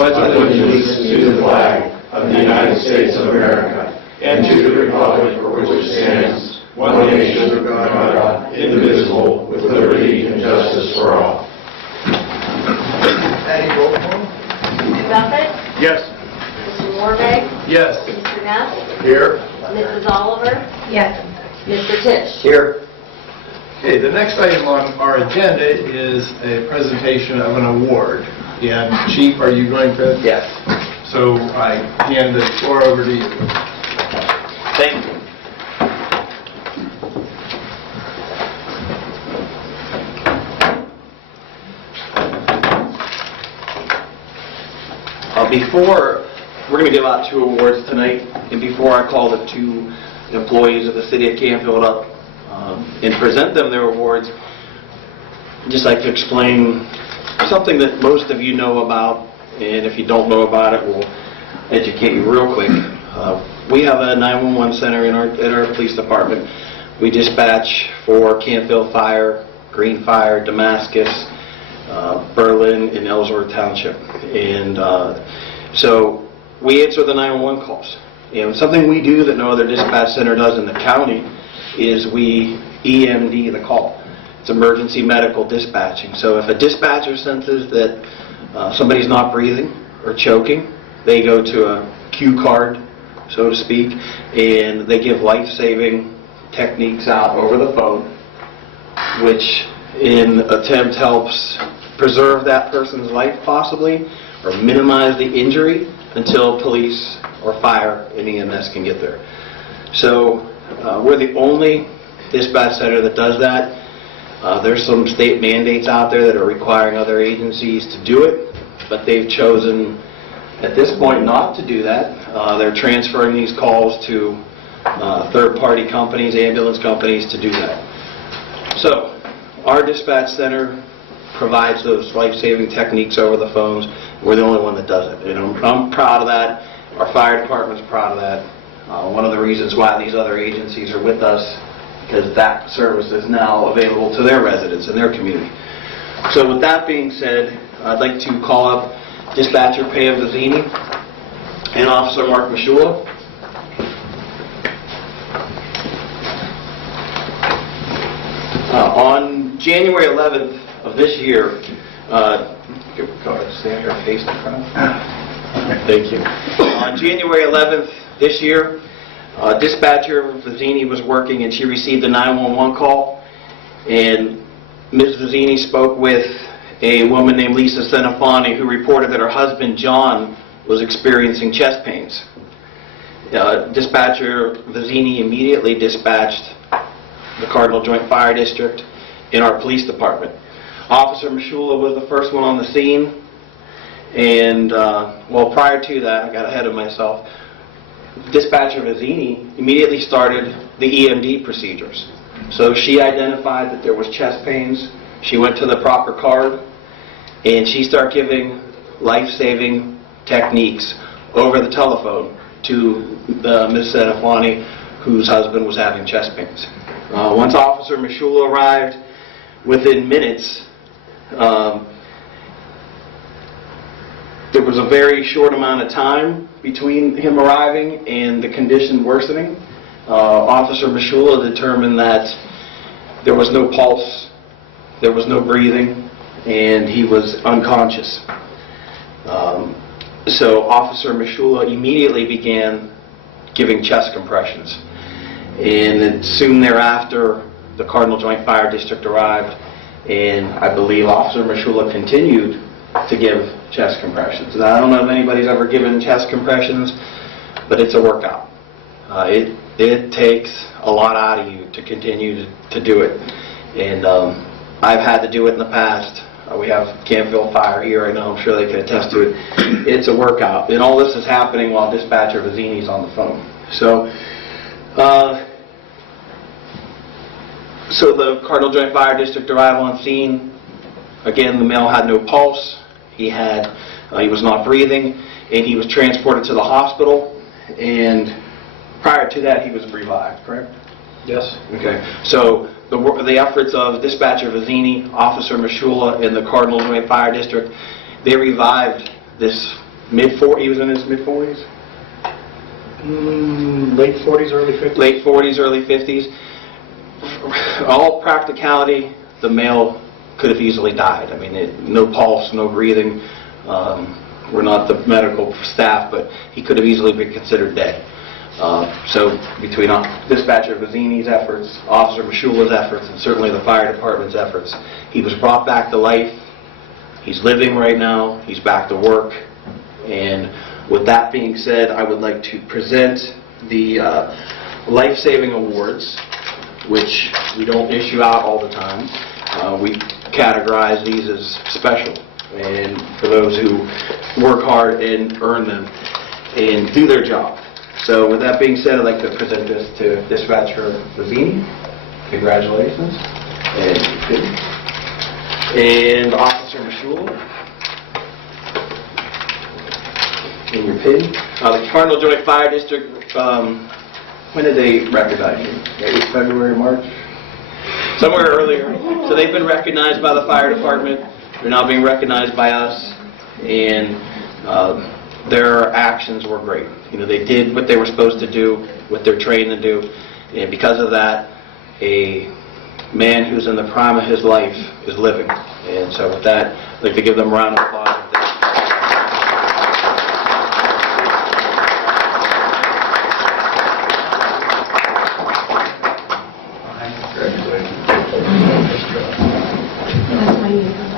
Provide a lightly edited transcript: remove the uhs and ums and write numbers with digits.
pledge allegiance to the flag of the United States of America and to the republic for which it stands, one nation under God, indivisible, with liberty and justice for all. Patty, roll call. Mr. Buffett? Yes. Mr. Morvay? Yes. Mr. Neff? Here. Mrs. Oliver? Yes. Mr. Tisch? Here. Okay, the next item on our agenda is a presentation of an award. And Chief, are you going to? Yes. So I hand the floor over to you. Thank you. We're going to give out 2 awards tonight, and before I call the 2 employees of the City of Canfield up and present them their awards, I'd just like to explain something that most of you know about, and if you don't know about it, we'll educate you real quick. We have a 911 center in our police department. We dispatch for Canfield Fire, Green Fire, Damascus, Berlin, and Ellsworth Township. And so we answer the 911 calls. And something we do that no other dispatch center does in the county is we EMD the call. It's emergency medical dispatching. So if a dispatcher senses that somebody's not breathing or choking, they go to a cue card, so to speak, and they give life-saving techniques out over the phone, which in attempt helps preserve that person's life possibly, or minimize the injury until police or fire and EMS can get there. So we're the only dispatch center that does that. There's some state mandates out there that are requiring other agencies to do it, but they've chosen at this point not to do that. They're transferring these calls to third-party companies, ambulance companies, to do that. So our dispatch center provides those life-saving techniques over the phones. We're the only one that does it. And I'm proud of that. Our fire department's proud of that. One of the reasons why these other agencies are with us, because that service is now available to their residents in their community. So with that being said, I'd like to call up Dispatcher Bizzini and Officer Mark Meshula. On January 11th of this year, stand here, face in front. Thank you. On January 11th this year, Dispatcher Bizzini was working and she received a 911 call, and Ms. Bizzini spoke with a woman named Lisa Senafani who reported that her husband John was experiencing chest pains. Dispatcher Bizzini immediately dispatched the Cardinal Joint Fire District in our police department. Officer Meshula was the first one on the scene, and well, prior to that, I got ahead of myself. Dispatcher Bizzini immediately started the EMD procedures. So she identified that there was chest pains. She went to the proper card, and she started giving life-saving techniques over the telephone to Ms. Senafani, whose husband was having chest pains. Once Officer Meshula arrived, within minutes, there was a very short amount of time between him arriving and the condition worsening. Officer Meshula determined that there was no pulse, there was no breathing, and he was unconscious. So Officer Meshula immediately began giving chest compressions. And then soon thereafter, the Cardinal Joint Fire District arrived, and I believe Officer Meshula continued to give chest compressions. Now, I don't know if anybody's ever given chest compressions, but it's a workout. It takes a lot out of you to continue to do it. And I've had to do it in the past. We have Canfield Fire here. I know, I'm sure they can attest to it. It's a workout. And all this is happening while Dispatcher Bizzini's on the phone. So the Cardinal Joint Fire District arrived on scene. Again, the male had no pulse. He was not breathing, and he was transported to the hospital. And prior to that, he was revived, correct? Yes. Okay. So the efforts of Dispatcher Bizzini, Officer Meshula, and the Cardinal Joint Fire District, they revived this He was in his mid-40s? Late 40s, early 50s? Late 40s, early 50s. All practicality, the male could have easily died. I mean, no pulse, no breathing. We're not the medical staff, but he could have easily been considered dead. So between Dispatcher Bizzini's efforts, Officer Meshula's efforts, and certainly the fire department's efforts, he was brought back to life. He's living right now. He's back to work. And with that being said, I would like to present the life-saving awards, which we don't issue out all the time. We categorize these as special, and for those who work hard and earn them and do their job. So with that being said, I'd like to present this to Dispatcher Bizzini. Congratulations. And Officer Meshula. And your pin. The Cardinal Joint Fire District, when did they recognize you? Maybe February, March? Somewhere earlier. So they've been recognized by the fire department. They're now being recognized by us. And their actions were great. You know, they did what they were supposed to do, what they're trained to do. And because of that, a man who's in the prime of his life is living. And so with that, I'd like to give them a round of applause. Congratulations. That's my name.